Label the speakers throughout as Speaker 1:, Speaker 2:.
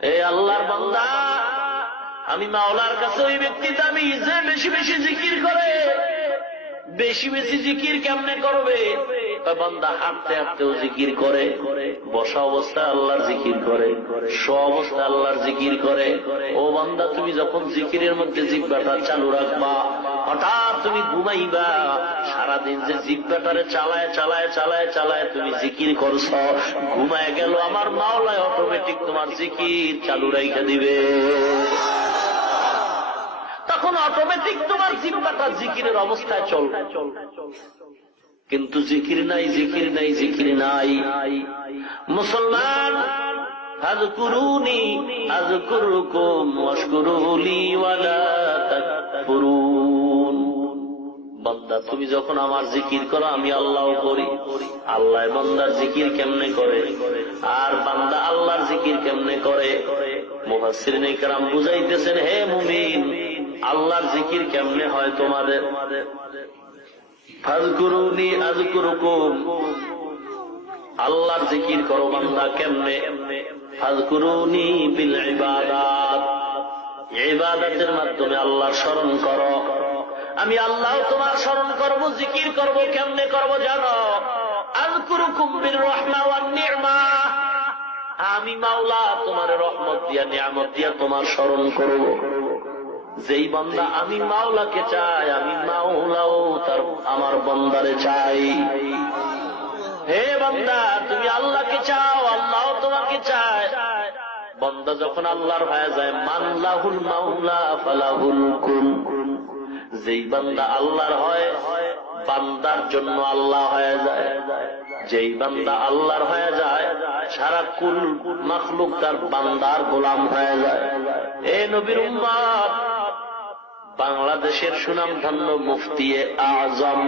Speaker 1: এই আল্লাহর বান্দা, আমি মাওলার কাছে ওই ব্যক্তি দাবি যে বেশি বেশি জিকির করে, বেশি বেশি জিকির কেমনে করবে? বান্দা হাঁটতে হাঁটতেও জিকির করে, বসা অবস্থায় আল্লাহর জিকির করে স অবস্থায় আল্লাহর জিকির করে। ও বান্দা, তুমি যখন জিকিরের মধ্যে জিব্বাটা চালু রাখবা হঠাৎ তুমি ঘুমাইবা, সারাদিন যে জিব্বাটারে চালায় চালায় চালায় চালায় তুমি জিকির করছ, ঘুমায় গেল, আমার মাওলায় অটোমেটিক তোমার জিকির চালু রাইখা দিবে। তখন অটোমেটিক তোমার জিব্বাটা জিকিরের অবস্থায় চলবে। কিন্তু জিকির নাই জিকির নাই জিকির নাই। মুসলমান আজকুরুনি আজকুরুকুম ওয়াশকুরুলি ওয়ালা তাকফুরুন। বান্দা, তুমি যখন আমার জিকির করো, আমি আল্লাহ করি। আল্লাহ বান্দার জিকির কেমনে করে? আর বান্দা আল্লাহর জিকির কেমনে করে? মুহাসসিরিন ইকরাম বুঝাইতেছেন, হে মুমিন, আল্লাহর জিকির কেমনে হয় তোমাদের? ফাজকুরুনি আজকুরুকুম আল্লাহর জিকির করো বান্দা, কেমনে? ফাজকুরুনি বিল ইবাদাত। ইবাদতের মাধ্যমে আল্লাহর স্মরণ করো। আমি আল্লাহ তোমার স্মরণ করব, জিকির করব, কেমনে করব জানো? আমি মাওলা তোমার রহমত দিয়া, নিয়ামত দিয়া তোমার স্মরণ করব। যেই বান্দা আমি মাওলাকে চাই, আমি মাওলাও তার, আমার বন্দারে চাই। হে বান্দা, তুমি আল্লাহকে চাও আল্লাহ তোমাকে চায়। বন্দা যখন আল্লাহর হয়ে যায় মানলাহুল মাওলা ফালাহুল কুল। যেই বান্দা আল্লাহর হয়, বান্দার জন্য আল্লাহ হয়ে যায়। যেই বান্দা আল্লাহর হয়ে যায়, সারা কুল মখলুক তার বান্দার গোলাম হয়ে যায়। এ নবীর উম্মত বাংলাদেশের সুনাম ধন্য মুফতি আজম।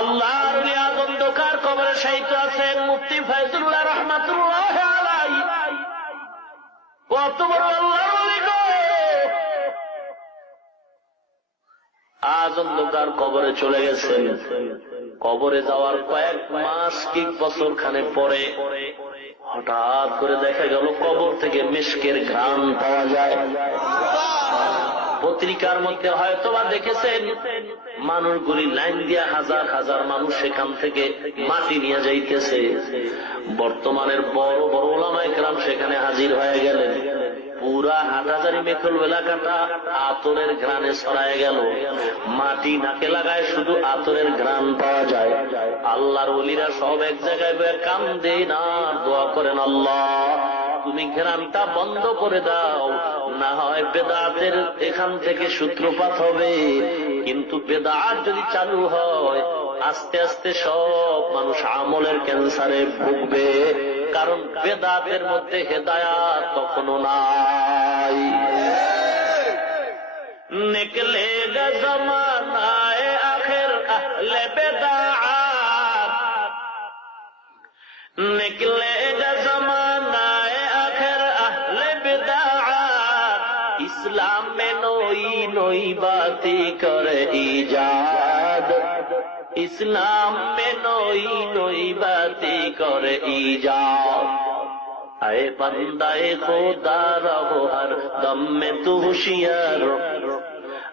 Speaker 1: আল্লাহর আজম দোকার কবরে সাহিত্য আছেন মুফতি ফয়জুল্লাহ রহমাতুল্লাহ কত বড় আল্লাহর আজ অন্ধকার কবরে চলে গেছেন। কবরে যাওয়ার কয়েক মাস কি বছর খানে পরে হঠাৎ করে দেখা গেল কবর থেকে মিশকের ঘ্রাণ পাওয়া যায়। পত্রিকার মধ্যে হয়তো বা দেখেছেন, মানুষগুলি লাইন দিয়া হাজার হাজার মানুষ সেখান থেকে মাটি নিয়ে যাইতেছে। বর্তমানের বড় বড় ওলামাইকরাম সেখানে হাজির হয়ে গেলেন। পুরা হাটাজারি মেখল এলাকাটা আতরের ঘ্রাণে ছড়ায় গেল। মাটি নাকে লাগায় শুধু আতরের ঘ্রাণ পাওয়া যায়। আল্লাহর অলিরা সব এক জায়গায় বয়ে কান্দে না, দোয়া করেন আল্লাহ, তুমি ঘ্রাণটা বন্ধ করে দাও। না হয় বেদাতের এখান থেকে সূত্রপাত হবে, কিন্তু বেদাত যদি চালু হয়, আস্তে আস্তে সব মানুষ আমলের ক্যান্সারে ভুগবে, কারণ বেদাতের মধ্যে হেদায়াত কখনো নাই। نکلے گا زمانہ آخر اہل بدعات نکلے گا زمانہ آخر اہل بدعات اسلام میں نوئی نوئی باتیں کر ایجاد اسلام میں نوئی نوئی باتیں کر ایجاد اے بندہ خدا رہو ہر دم میں تو ہوشیار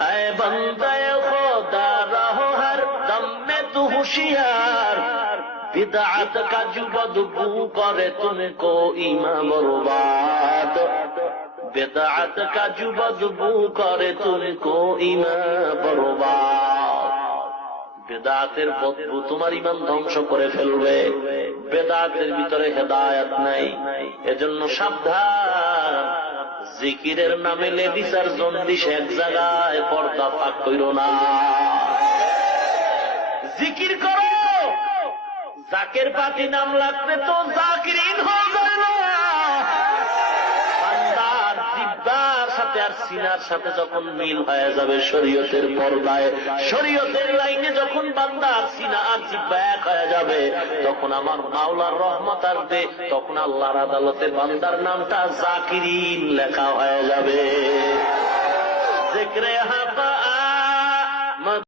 Speaker 1: اے بندہ خدا رہو ہر دم میں تو ہوشیار بدعت کا جبد بو کرے تم کو امام رباد بدعت کا جبد بو کرے تم کو امام رباد বেদাতের বদবু তোমার ইমান ধ্বংস করে ফেলবে বেদাতের ভিতরে হেদায়াত নাই এজন্য সাবধান জিকিরের নামে লেডিস আর জন্ডিস এক জায়গায় পর্দা পাক কইর না। জিকির করো। জাকের পাতি নাম লাগবে তো জাকিরিন হয়ে যায় না আর সিনার সাথে যখন মিল হয়ে যাবে শরীয়তের পর্দায়, শরীয়তের লাইনে যখন বান্দা আর সিনা আর জিব্বা এক হয়ে যাবে, তখন আমার মাওলার রহমত আসবে, তখন আল্লাহর আদালতে বান্দার নামটা জাকিরিন লেখা হয়ে যাবে। জিক্রে হাকা